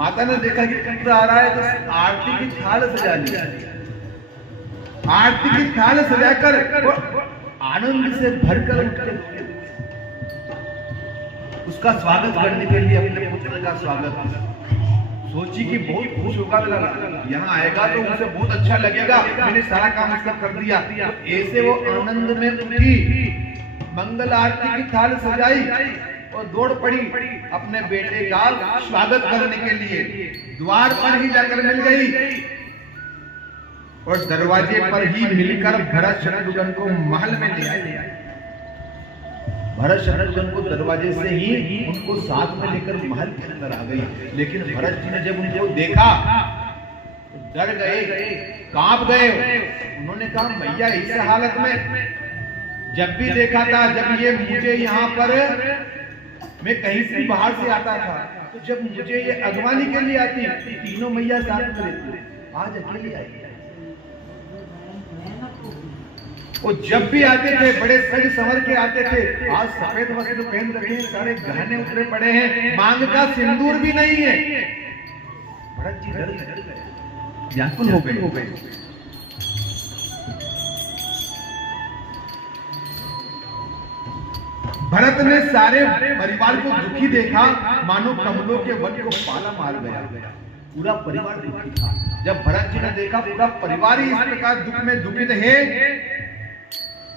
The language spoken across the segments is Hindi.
माता ने देखा कि पुत्र आ रहा है तो आरती की थाल सजा ली। आरती की थाल सजाकर वो आनंद से भरकर उठते उसका स्वागत करने के लिए अपने पुत्र का स्वागत सोची कि बहुत खुश होगा, यहाँ आएगा तो उसे बहुत अच्छा लगेगा, मैंने सारा काम उसका कर दिया। तो ऐसे वो आनंद में उठी, मंगल आरती की थाल सजाई और दौड़ पड़ी अपने बेटे का स्वागत करने के लिए। द्वार पर ही जाकर मिल गई और दरवाजे पर ही मिलकर भरत शत्रुघ्न को महल में ले आई। भरत शत्रुघ्न को दरवाजे से ही उनको साथ में लेकर महल के अंदर आ गई। लेकिन भरत जी ने जब उनको देखा तो डर गए, कांप गए। उन्होंने कहा मैया इस हालत में जब भी देखा था, जब ये मुझे यहाँ पर मैं कहीं से बाहर से आता था तो जब मुझे ये अगवानी के लिए आती, तीनों मैया साथ में रहती, आज अकेली आई। वो जब भी आते थे बड़े सज संवर के आते थे, आज सफेद वस्त्र पहन रखे हैं, सारे गहने उतरे पड़े हैं, मांग का सिंदूर भी नहीं है। भरत जी डर गए, व्याकुल हो गए। भरत ने सारे परिवार को दुखी देखा, मानो कमलों के वन को पाला मार गया। पूरा परिवार दुखी था। जब भरत जी ने देखा पूरा परिवार ही इस प्रकार दुख में दुखित है,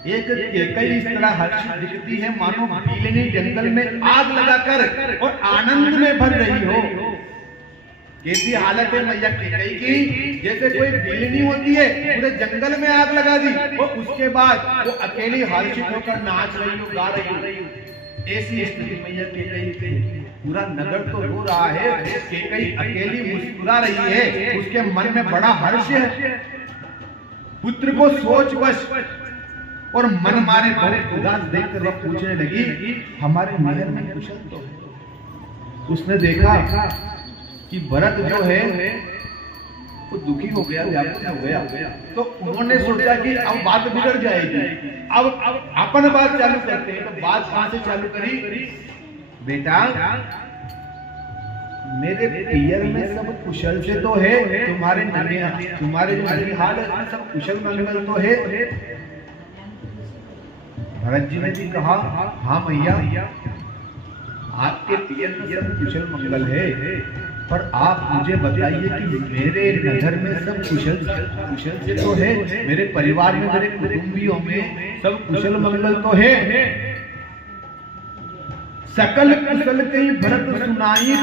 एक केकई इस तरह हर्षित दिखती है मानो बिलनी जंगल में आग लगाकर और आनंद में भर रही हो। कैसी हालत है मैया केकई की, जैसे कोई बिलनी होती है पूरे जंगल में आग लगा दी और उसके बाद वो अकेली हर्षित होकर नाच रही हो, गा रही हो। ऐसी स्थिति मैया केकई की। पूरा नगर तो रो रहा है, केकई अकेली मुस्कुरा रही है, उसके मन में बड़ा हर्ष है। पुत्र को सोच वश और मन मारे बहुत उदास देखकर वह पूछने लगी, हमारे महल में कुशल तो है? उसने देखा कि भरत जो है वो दुखी हो गया, व्याकुल हो गया। तो उन्होंने सोचा कि अब बात बिगड़ जाएगी, अब अपन बात चालू करते हैं। तो बात कहां से चालू करी? बेटा मेरे पियर में सब कुशल से तो है, तुम्हारे तुम्हारे जो हाल है सब कुशल मंगल तो है। भरत जी ने भी कहा हाँ मैया आपके पियर में सब कुशल मंगल है, पर आप मुझे बताइए कि मेरे नगर में सब कुशल से तो है, मेरे परिवार में मेरे कुटुंबियों में सब कुशल मंगल तो है। सकल कुशल कहीं भरत सुनाई